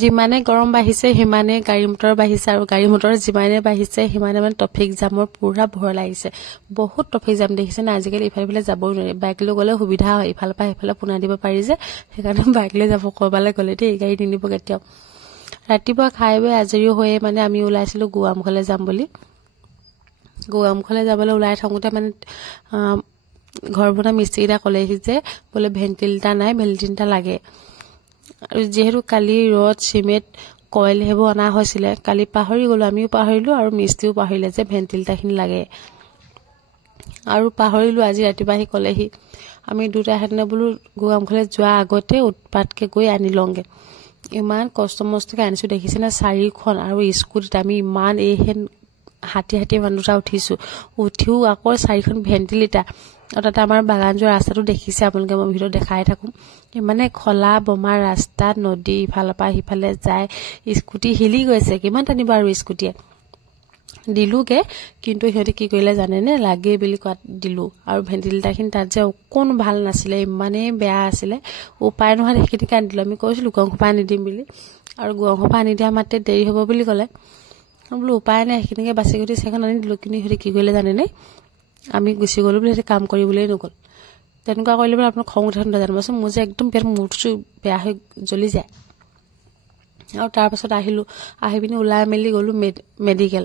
যিমানে গৰম বাঢ়িছে সিমানে গাড়ী মটৰ বাঢ়িছে আৰু গাড়ী মটৰ যিমানে বাঢ়িছে সিমানে মানে ট্ৰাফিক জামৰ পুৰা ভয় লাগিছে বহুত ট্ৰাফিক জাম দেখিছে না আজিকালি ইফালে যাবই নোৱাৰি বাইক লৈ গলে সুবিধা হয় ইফালে পৰা ইফালে পুনা দিব পাৰি যে সেইকাৰণে বাইক লৈ যাব কৰবালে গলে দেই গাড়ী নিনিব কেতিয়াও ৰাতিপুৱা খাই বৈ আজৰি হৈ মানে আমি ওলাইছিলো গোৱামুখলে যাম বুলি গোৱামুখলে যাবলৈ ওলাই থাকোতে মানে ঘৰ বনা মিস্ত্ৰীটা কলেহি যে বলে ভেন্টিলেটা নাই ভেন্টিলেটা লাগে আৰু যেহেতু কালি ৰড সিমেন্ট কইল হেবো অনা হৈছিলে কালি পাহৰি গলো আমিও পাহৰিলো আৰু মিস্ত্ৰীও পাহৰিলে যে ভেন্টিলেটাখিনি লাগে আৰু পাহৰিলো আজি ৰাতিপুৱা আহি কলেহি আমি দুটা হেতনে বলো গোৱামুখলে যোৱা আগতে উৎপাতকে গৈ আনি লংগে ইমান কষ্ট মষ্টকে আনিছো দেখিছে না 4খন আৰু স্কুটিত আমি ইমান এহেন হাতি মানুহটা উঠিও আকৌ 4খন ভেন্টিলেটাৰ আৰু তাতে আমাৰ বাগানজোৰ ৰাস্তাটো দেখিছে আপোনালোকে মই ভিডিও দেখাই থাকো মানে খলা বমাৰ ৰাস্তা নদী ইফালে পৰা হিফালে যায় স্কুটি হিলি গৈছে কিমান টানিব আৰু স্কুটিয়ে দিলুগে কিন্তু হেতি কি কইলে জানে নে লাগে বুলি কোৱা দিলু আৰু ভেন্টিলেটাৰখিনি তাত যে কোন ভাল নাছিলে ইমানে বেয়া আছিলে উপায় নহয় হেকিটি কান দিলু আমি কৈছিলো গংখপা আনি দিম বুলি আৰু গংখপা আনি দিয়া মাতে দেৰি হ'ব বুলি ক'লে বলো উপায় নাই হেকিটিকে বাছি গতি সেখন আনি দিলু কিন্তু হেতি কি কইলে জানে নে আমি গুছি গলো বুলি হেতি কাম কৰিবলৈ নগল তেনেকুৱা কইলে মানে আপোনাক খং উঠে নাজানো মই যে একদম পেট মুঠু বেয়া হৈ জ্বলি যায় আৰু তাৰ পাছত আহিবিনি ওলাই মেলি গলো মেডিকেল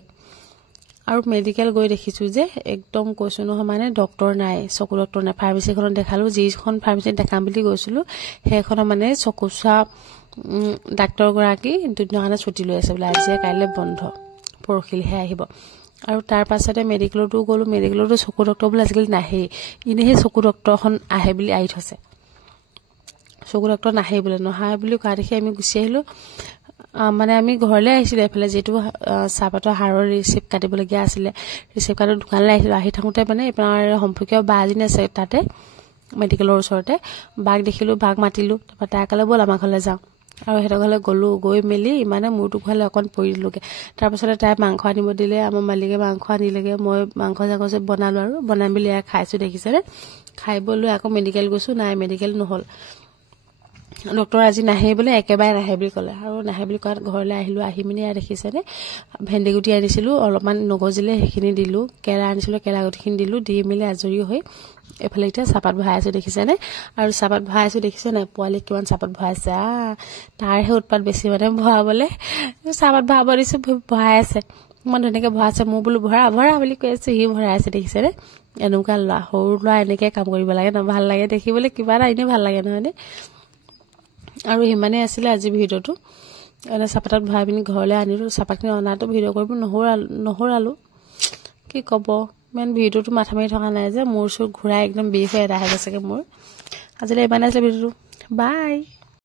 আৰু মেডিকেল গৈ দেখিছো যে একদম কৈছো নহয় মানে ডক্টৰ নাই চকু ডক্টৰ নাই ফাৰ্মাসীখনত দেখালো যিখন ফাৰ্মাসী দেখাম বুলি গৈছিলো সেইখন মানে চকুচা ডাক্তৰ গৰাকী দুদিনৰ ছুটি লৈ আছে বোলে আজি কাইলে বন্ধ পৰখিলহে আহিব আৰু তাৰ পাছতে মেডিকেলটো গলো মেডিকেলটো চকু ডক্টৰ বুলি আজিকালি নাহে ইনেহে চকু ডক্টৰখন আহে বুলি আই থছে চকু ডক্টৰ নাহে বোলে নহয় বুলি কোৱা দেখি আমি গুছি আহিলো মানে আমি ঘৰলে আহিছিল এফালে যেটো সাপাতৰ হাৰৰ ৰিসিপ্ট কাটিবলগীয়া আছিল ৰিসিপ্ট কাটৰ দোকানলৈ আহিলো আহি থাকোতে মানে আপোনাৰ সম্পৰ্কীয় বাজিন আছে তাতে মেডিকেলৰ ওচৰতে বাগ দেখিলো বাগ মাতিলো তাৰপা তাকলে বল আমাৰ ঘৰলে যাও আৰু হেতগলে গলো গৈ মেলি মানে মুৰটো ঘৰলে অকন পৰিলোগে তাৰ পাছতে তাই মাংস আনিব দিলে আমাৰ মালিকে মাংস আনিলেগে মই মাংস জাগছে বনালো আৰু বনাই মেলি খাইছো দেখিছে নে খাই বলো আকৌ মেডিকেল গৈছো নাই মেডিকেল নহল ডক্টৰ আজি নাহে বলে একেবাৰে নাহে বুলি ক'লে আৰু নাহে বুলি কোৱা ঘৰলে আহিলো আহি মিনি দেখিছে নে ভেন্দি গুটি আনিছিলো অলপমান নগজিলে হেখিনি দিলো কেলা আনিছিলো কেলা গুটিখিনি দিলো দি মিলি আজৰি হৈ এফালে এটা চাপাত ভৰাই আছে দেখিছে নে আৰু চাপাত ভৰাই আছে দেখিছে না পোৱালি কিমান চাপাত ভৰাইছে তাৰহে উৎপাত বেছি মানে ভৰাবলে চাপাত ভৰাব দিছে ভৰাই আছে ইমান ধুনীয়াকে ভৰাইছে মই বলো ভৰা বুলি কৈছে হি ভৰাই আছে দেখিছে নে এনেকুৱা সৰু ল'ৰা এনেকে কাম কৰিব লাগে না ভাল লাগে দেখিবলে কিবা এটা ইনে ভাল লাগে নহয় নে আৰু হিমানে আছিল আজি ভিডিওটো এনে চাপাতত ভৰাই পিনি ঘৰলে আনিলো চাপাতখিনি অনাটো ভিডিও কৰিব নহৰালো কি কব মেন ভিডিওটো মাথা মাৰি থকা নাই যে মোৰ সুৰ ঘুৰাই একদম বিষ হৈ এটা হৈ গৈছে মোৰ আজিলে ইমানে আছে ভিডিওটো বাই